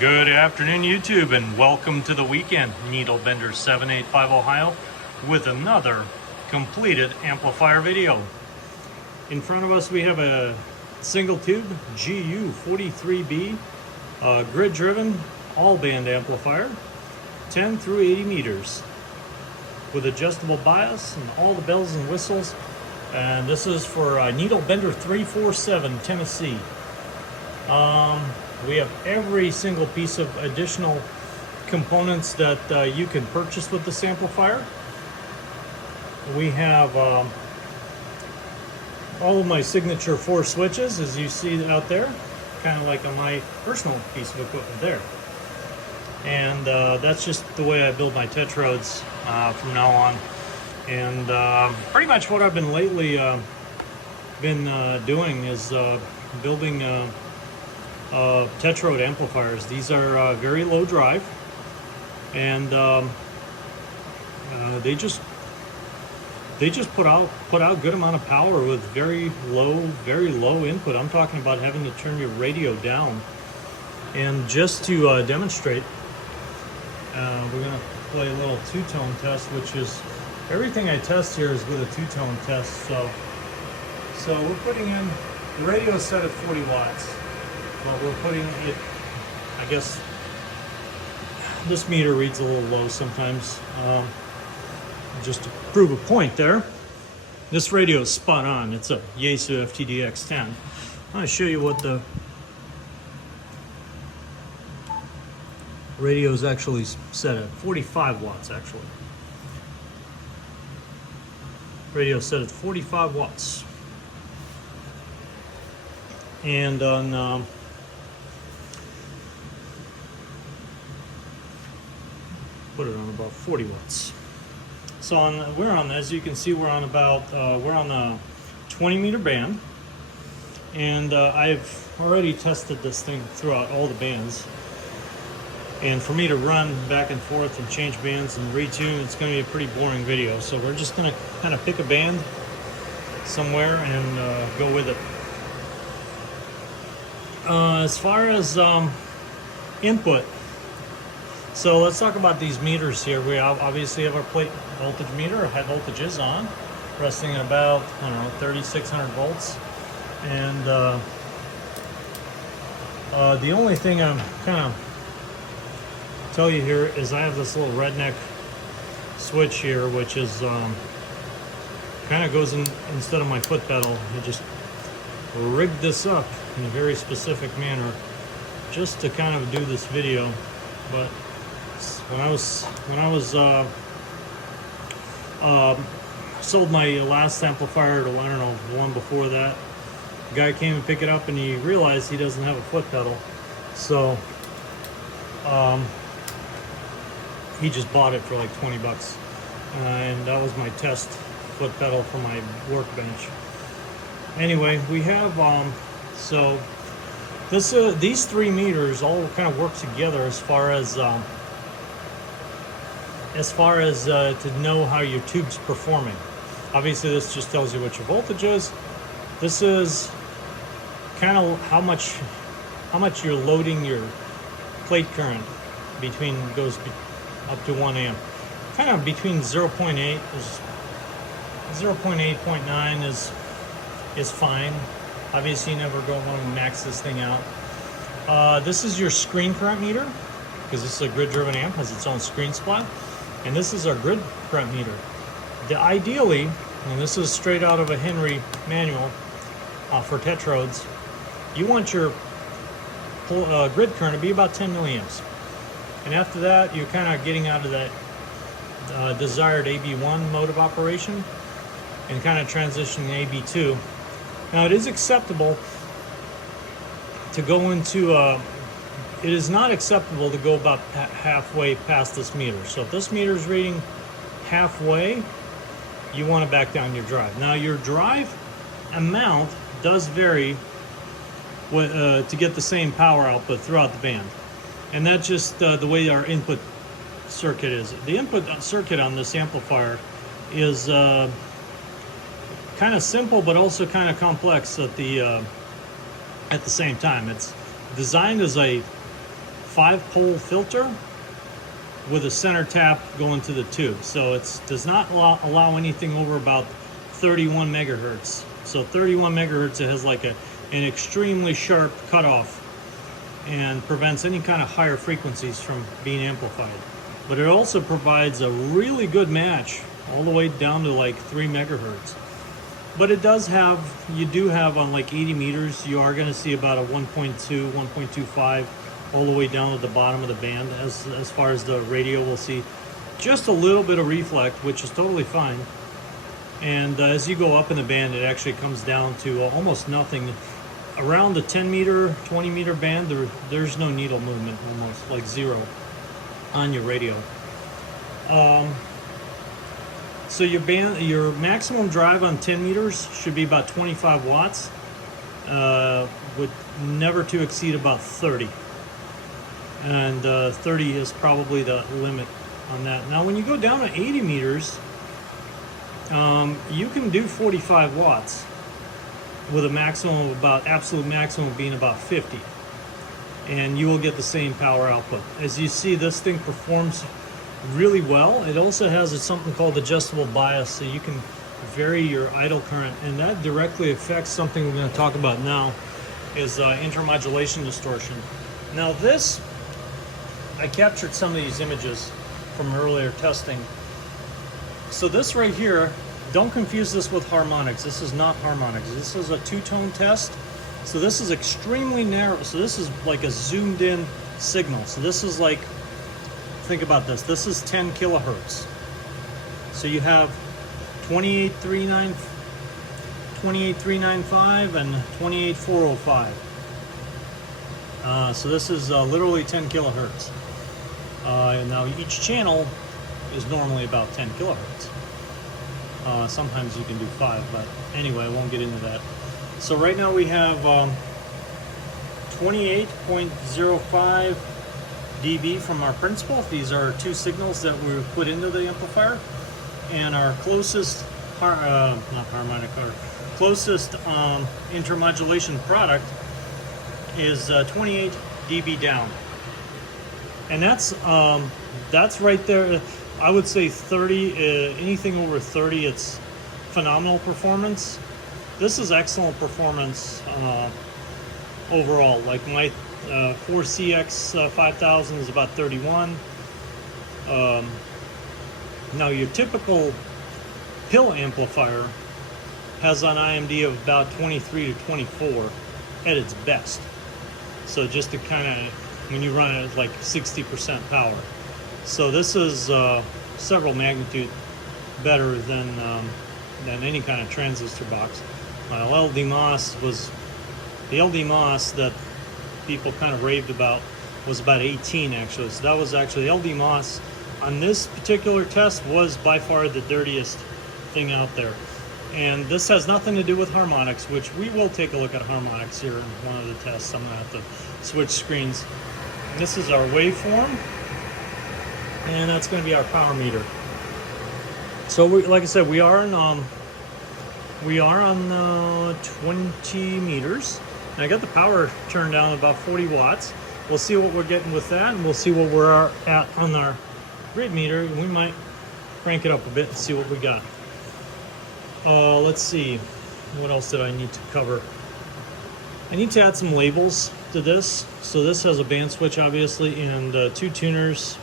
Good afternoon, YouTube, and welcome to the weekend. Needle Bender 785 Ohio with another completed amplifier video. In front of us we have a single tube Gu43b grid driven all band amplifier, 10 through 80 meters with adjustable bias and all the bells and whistles. And this is for Needle Bender 347 Tennessee. We have every single piece of additional components that you can purchase with this amplifier. We have all of my signature 4 switches, as you see out there, kind of like on my personal piece of equipment there. And that's just the way I build my tetrodes from now on. And pretty much what I've been lately doing is building tetrode amplifiers. These are very low drive, and they just put out good amount of power with very low input. I'm talking about having to turn your radio down. And just to demonstrate, we're gonna play a little two-tone test, which is everything I test here is with a two-tone test. So we're putting in the radio is set at 40 watts. But we're putting it, I guess, this meter reads a little low sometimes. Just to prove a point there, this radio is spot on. It's a Yaesu FTDX10. I'm going to show you what the radio is actually set at. 45 watts, actually. Radio set at 45 watts. And on put it on about 40 watts. So we're on, as you can see, we're on about we're on a 20 meter band, and I've already tested this thing throughout all the bands. And for me to run back and forth and change bands and retune, it's going to be a pretty boring video. So we're just going to kind of pick a band somewhere and go with it. As far as input, so let's talk about these meters here. We obviously have our plate voltage meter. Our head voltage is on, resting at about, I don't know, 3,600 volts. And the only thing I'm kind of tell you here is I have this little redneck switch here, which is kind of goes in instead of my foot pedal. I just rigged this up in a very specific manner just to kind of do this video. But when I was sold my last amplifier to, I don't know, one before that, the guy came and picked it up and he realized he doesn't have a foot pedal, so he just bought it for like 20 bucks, and that was my test foot pedal for my workbench. Anyway, we have so this these 3 meters all kind of work together as far as to know how your tube's performing. Obviously, this just tells you what your voltage is. This is kind of how much you're loading your plate current between, goes up to 1 amp. Kind of between 0.8 is 0.8, 0.9 is fine. Obviously, you never want to max this thing out. This is your screen current meter, because this is a grid-driven amp, has its own screen spot. And this is our grid current meter. Ideally, and this is straight out of a Henry manual for tetrodes, you want your grid current to be about 10 milliamps. And after that, you're kind of getting out of that desired AB1 mode of operation and kind of transitioning to AB2. Now, it is acceptable to go into it is not acceptable to go about halfway past this meter. So if this meter is reading halfway, you want to back down your drive. Now, your drive amount does vary to get the same power output throughout the band. And that's just the way our input circuit is. The input circuit on this amplifier is kind of simple, but also kind of complex at the same time. It's designed as a 5-pole filter with a center tap going to the tube. So it does not allow anything over about 31 megahertz. So 31 megahertz, it has like an extremely sharp cutoff and prevents any kind of higher frequencies from being amplified. But it also provides a really good match all the way down to like 3 megahertz. But it does have, you do have on like 80 meters, you are going to see about a 1.2, 1.25 all the way down to the bottom of the band. As far as the radio, we'll see just a little bit of reflect, which is totally fine. And as you go up in the band, it actually comes down to almost nothing. Around the 10 meter, 20 meter band, there's no needle movement, almost like zero on your radio. So your maximum drive on 10 meters should be about 25 watts, with never to exceed about 30. And 30 is probably the limit on that. Now when you go down to 80 meters, you can do 45 watts with a maximum of about, absolute maximum being about 50. And you will get the same power output. As you see, this thing performs really well. It also has something called adjustable bias, so you can vary your idle current, and that directly affects something we're going to talk about now, is intermodulation distortion. Now this, I captured some of these images from earlier testing. So this right here, don't confuse this with harmonics. This is not harmonics. This is a two-tone test. So this is extremely narrow. So this is like a zoomed in signal. So this is like, think about this. This is 10 kilohertz. So you have 28395 and 28405. So this is literally 10 kilohertz. And now each channel is normally about 10 kilohertz. Sometimes you can do 5, but anyway, I won't get into that. So right now we have 28.05 dB from our principal. These are 2 signals that we put into the amplifier, and our closest closest intermodulation product is 28 dB down, and that's right there. I would say 30, anything over 30, it's phenomenal performance. This is excellent performance overall. Like my 4CX 5000 is about 31. Now your typical pill amplifier has an IMD of about 23 to 24 at its best. So just to kind of, when you run it at like 60% power. So this is several magnitude better than any kind of transistor box. LD MOS was, the LD MOS that people kind of raved about was about 18 actually. So that was actually, the LD MOS on this particular test was by far the dirtiest thing out there. And this has nothing to do with harmonics, which we will take a look at harmonics here in one of the tests. I'm gonna have to switch screens. And this is our waveform, and that's gonna be our power meter. So like I said, we are on 20 meters. And I got the power turned down about 40 watts. We'll see what we're getting with that, and we'll see what we're at on our grid meter. We might crank it up a bit and see what we got. Let's see, what else did I need to cover? I need to add some labels to this. So this has a band switch, obviously, and 2 tuners.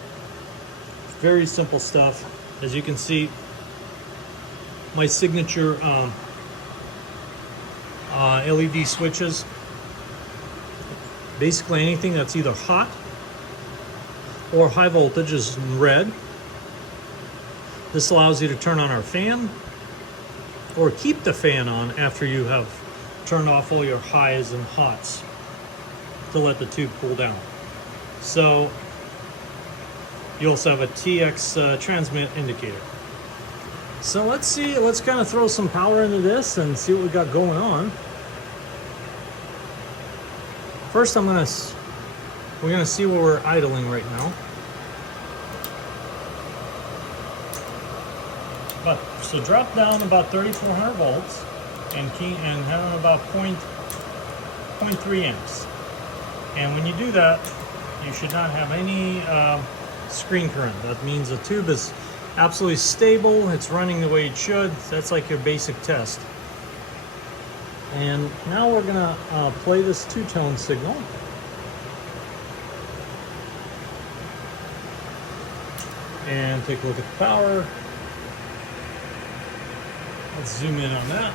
Very simple stuff. As you can see, my signature LED switches. Basically anything that's either hot or high voltage is red. This allows you to turn on our fan or keep the fan on after you have turned off all your highs and hots to let the tube cool down. So you also have a TX transmit indicator. So let's see, let's kind of throw some power into this and see what we got going on. First we're gonna see where we're idling right now. So drop down about 3,400 volts and have about 0.3 amps. And when you do that, You should not have any screen current. That means the tube is absolutely stable. It's running the way it should. That's like your basic test. And now we're gonna play this two-tone signal. And take a look at the power. Let's zoom in on that.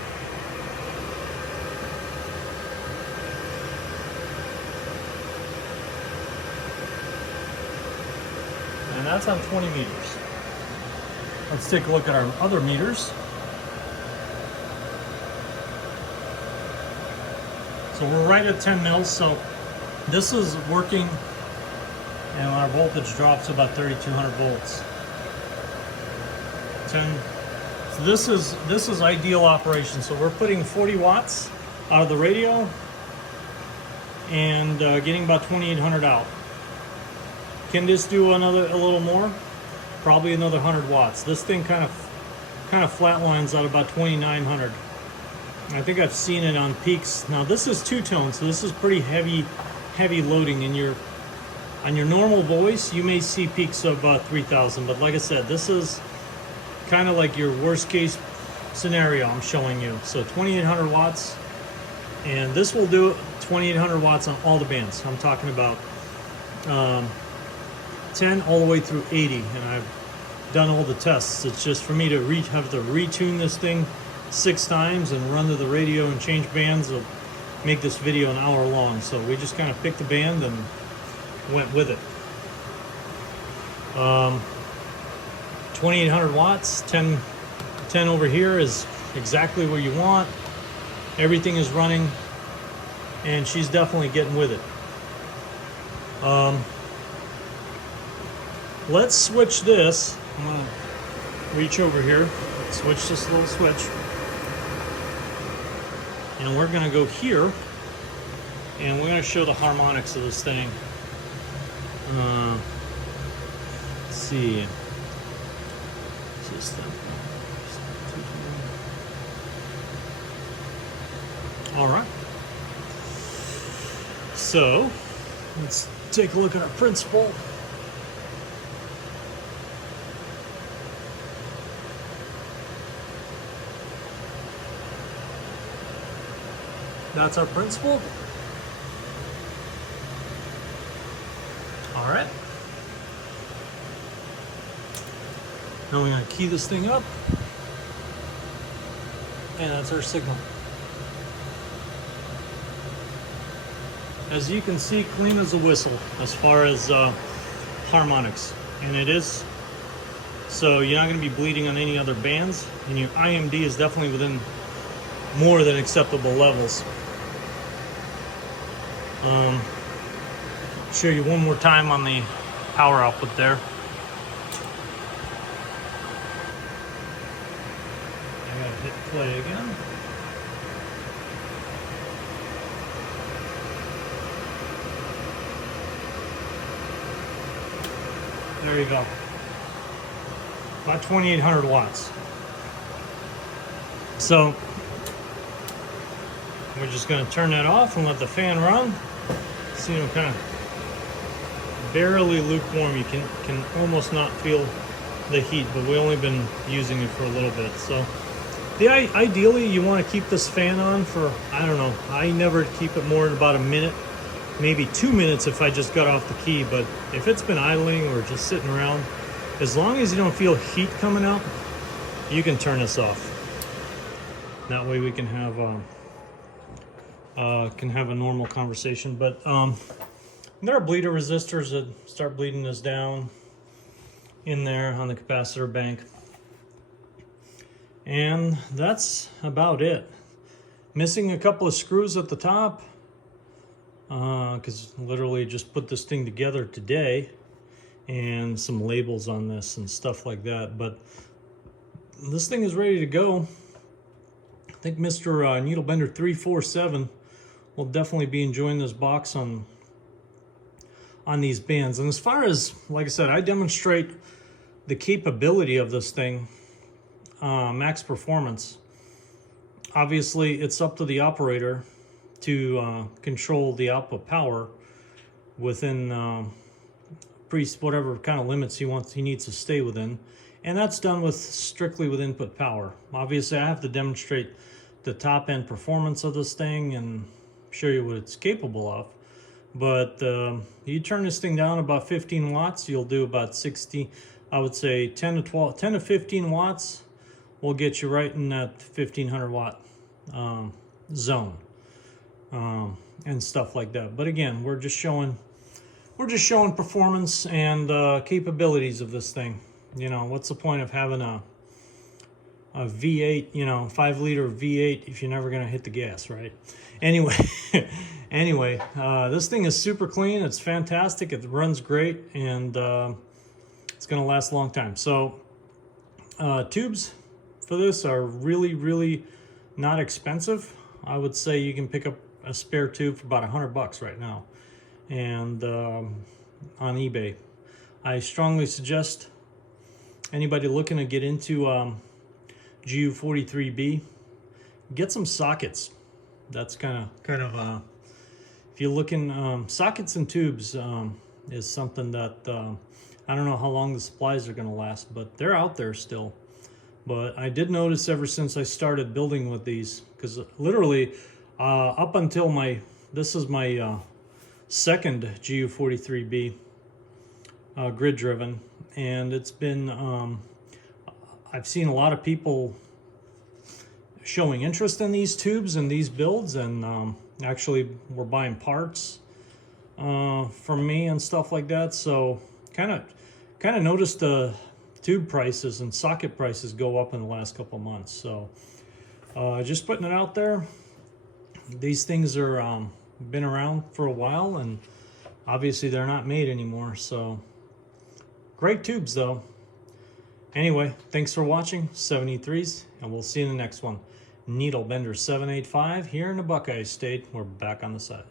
And that's on 20 meters. Let's take a look at our other meters. So we're right at 10 mils, so this is working, and our voltage drops to about 3,200 volts. 10. So this is ideal operation. So we're putting 40 watts out of the radio and getting about 2,800 out. Can this do a little more? Probably another 100 watts. This thing kind of flatlines out about 2,900. I think I've seen it on peaks. Now this is two-tone, so this is pretty heavy loading. On your normal voice, you may see peaks of 3,000, but like I said, this is kind of like your worst case scenario I'm showing you. So 2,800 watts, and this will do 2,800 watts on all the bands. I'm talking about 10 all the way through 80, and I've done all the tests. It's just for me to have to retune this thing 6 times and run to the radio and change bands will make this video an hour long. So we just kind of picked the band and went with it. 2,800 watts, 10 over here is exactly where you want. Everything is running, and she's definitely getting with it. Let's switch this. I'm gonna reach over here, switch this little switch, and we're gonna go here, and we're gonna show the harmonics of this thing. Let's see. All right. So let's take a look at our principal. That's our principal. All right. Now we're going to key this thing up, and that's our signal. As you can see, clean as a whistle as far as harmonics, and it is. So you're not going to be bleeding on any other bands, and your IMD is definitely within more than acceptable levels. Show you one more time on the power output there. I gotta hit play again. There you go. About 2,800 watts. So we're just going to turn that off and let the fan run. See, I'm kind of barely lukewarm. You can almost not feel the heat, but we've only been using it for a little bit. So ideally you want to keep this fan on for, I don't know, I never keep it more than about a minute, maybe 2 minutes if I just got off the key. But if it's been idling or just sitting around, as long as you don't feel heat coming out, you can turn this off. That way we can have a normal conversation. But there are bleeder resistors that start bleeding this down in there on the capacitor bank. And that's about it. Missing a couple of screws at the top, because literally just put this thing together today, and some labels on this and stuff like that. But this thing is ready to go. I think Mr. Needlebender 347 will definitely be enjoying this box on these bands. And as far as, like I said, I demonstrate the capability of this thing, max performance. Obviously, it's up to the operator to control the output power. within whatever kind of limits he needs to stay within, and that's done with strictly with input power. Obviously, I have to demonstrate the top end performance of this thing and show you what it's capable of. But you turn this thing down about 15 watts, you'll do about 60, I would say 10 to 15 watts will get you right in that 1500 watt zone and stuff like that. But again, we're just showing performance and capabilities of this thing. You know, what's the point of having a V8, you know, 5-liter V8 if you're never going to hit the gas, right? Anyway, this thing is super clean. It's fantastic. It runs great, and it's going to last a long time. So tubes for this are really, really not expensive. I would say you can pick up a spare tube for about $100 right now, and on eBay. I strongly suggest anybody looking to get into Gu43b, get some sockets. That's kind of if you're looking, sockets and tubes is something that I don't know how long the supplies are going to last, but they're out there still. But I did notice ever since I started building with these, because literally up until this is my second Gu43b grid driven, and it's been I've seen a lot of people showing interest in these tubes and these builds, and actually we're buying parts from me and stuff like that. So kind of noticed the tube prices and socket prices go up in the last couple of months. So just putting it out there. These things are been around for a while, and obviously they're not made anymore. So great tubes though. Anyway, thanks for watching 7E3s, and we'll see you in the next one. Needle Bender 785 here in the Buckeye State. We're back on the side.